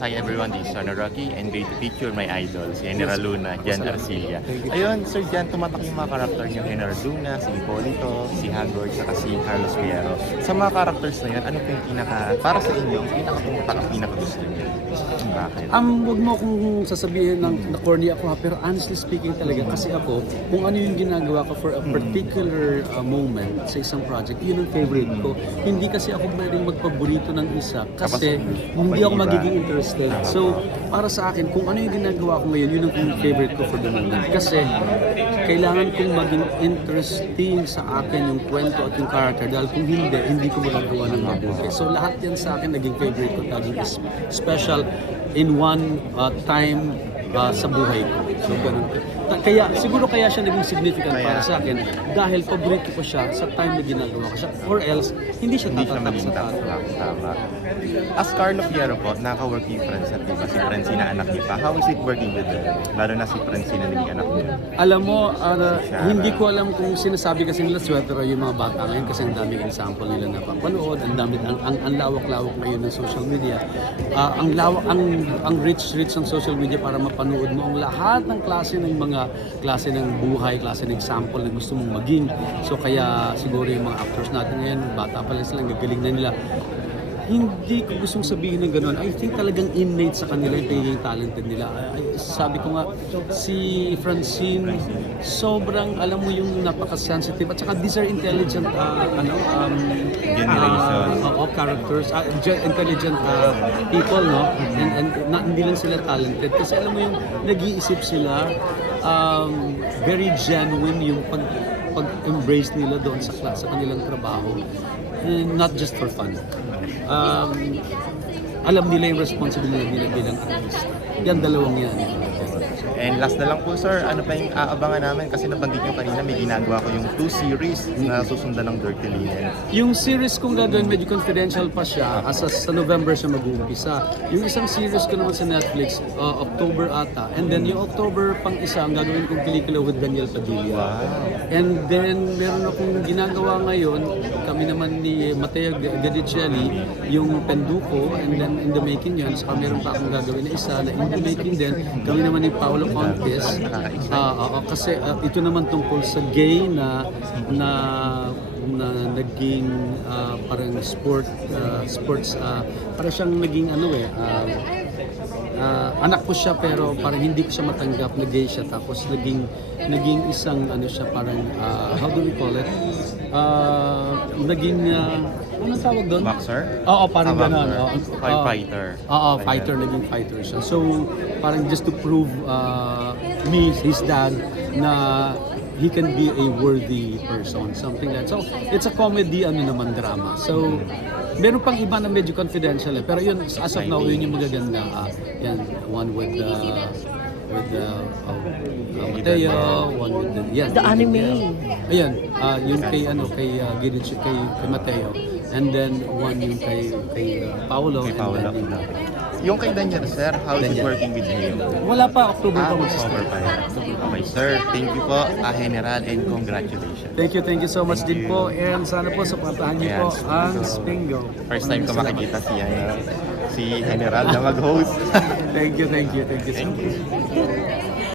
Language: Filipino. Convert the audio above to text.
Hi everyone, this is Sana Rocky and going to feature my idol, si General Luna, Jan Arcilla. Ayun, Sir Jan, tumatak yung mga karakter niyo, General Luna, si Hipolito, si Hagor, saka si Carlos Fierro. Sa mga characters na yun, ano po yung para sa inyo, ang pinaka-tumutak at pinaka-gusto niyo? Bakit? Huwag mo akong sasabihin na corny ako ha, pero honestly speaking talaga, kasi ako, kung ano yung ginagawa ko for a particular moment sa isang project, yun ang favorite ko. Hindi kasi ako pwedeng magpaborito ng isa kasi hindi ako magiging interested. So, para sa akin, kung ano yung ginagawa ko ngayon, yun ang favorite ko for the moment. Kasi, kailangan kong maging interesting sa akin yung kwento at yung character dahil kung hindi ko magagawa ng mabuti. So, lahat yan sa akin naging favorite ko, naging special in one time sa buhay ko. So, ganun. Siguro kaya siya naging significant para sa akin dahil paborito ko siya sa time na ginagawa ko siya. Or else, hindi siya tatatak sa tao. Tama. As Carlo Fierro po, naka-work yung friends at diba? Si Francine anak niya pa. How is it working with them? Lalo na si Francine na naging anak niya. Alam mo, hindi ko alam kung sinasabi kasi nila swerte yung mga bata ngayon kasi ang daming example nila na papanood, ang lawak-lawak ngayon ng social media. Ang rich ng social media para mapanood mo ang lahat ng klase ng buhay, klase ng example na gusto mong maging. So kaya siguro yung mga actors natin ngayon, bata pa lang sila, gagaling na nila. Hindi ko gustong sabihin ng gano'n. I think talagang innate sa kanila yung pagiging talented nila. Sabi ko nga, si Francine, sobrang, alam mo yung napaka-sensitive at saka these are intelligent characters, intelligent people, no? And hindi lang sila talented. Kasi alam mo yung nag-iisip sila, very genuine yung pag-embrace nila doon sa kanilang trabaho. Not just for fun. Alam nila yung responsibility nila bilang artist. Yan, dalawang yan. And last na lang po sir, ano pa yung aabangan namin? Kasi nabanggit nyo kanina, may ginagawa ko yung 2 series na susundan ng Dirty Linen. Yung series kong gagawin, medyo confidential pa siya. Sa November siya mag-uumpisa. Yung isang series ko naman sa Netflix, October ata. And then yung October pang isa, ang gagawin kong pelikula with Daniel Padilla. Wow. And then meron akong ginagawa ngayon, kami naman ni Mateo Gadicelli, yung Penduko, and then in the making yun. Saka meron pa akong gagawin na isa na in the making din. Kami naman ni Paolo Contes. Kasi ito naman tungkol sa gay na naging parang sports para siyang naging anak ko siya pero parang hindi ko siya matanggap na gay siya tapos naging isang siya parang how do we call it naging anong tawag doon? Boxer? Oo, parang gano'n. Fighter. Oo, fighter, naging fighter siya. So, parang just to prove me, his dad, na he can be a worthy person, something like that. So, it's a comedy, drama. So, meron pang iba na medyo confidential pero yun, as of now, yun yung magaganda. Yan, one with Mateo, one with the anime. Ayan, yung kay Mateo. And then one yung kay Paolo. Kay Paolo. Yung kay Daniel, sir, how is it working with him? Wala pa, October pa October pa yan. Okay, sir. Thank you po, General, and congratulations. Thank you so much din po. And sana po, supportahan niyo po ang Spingo. First time ko makikita si General na mag-host. Thank you so much.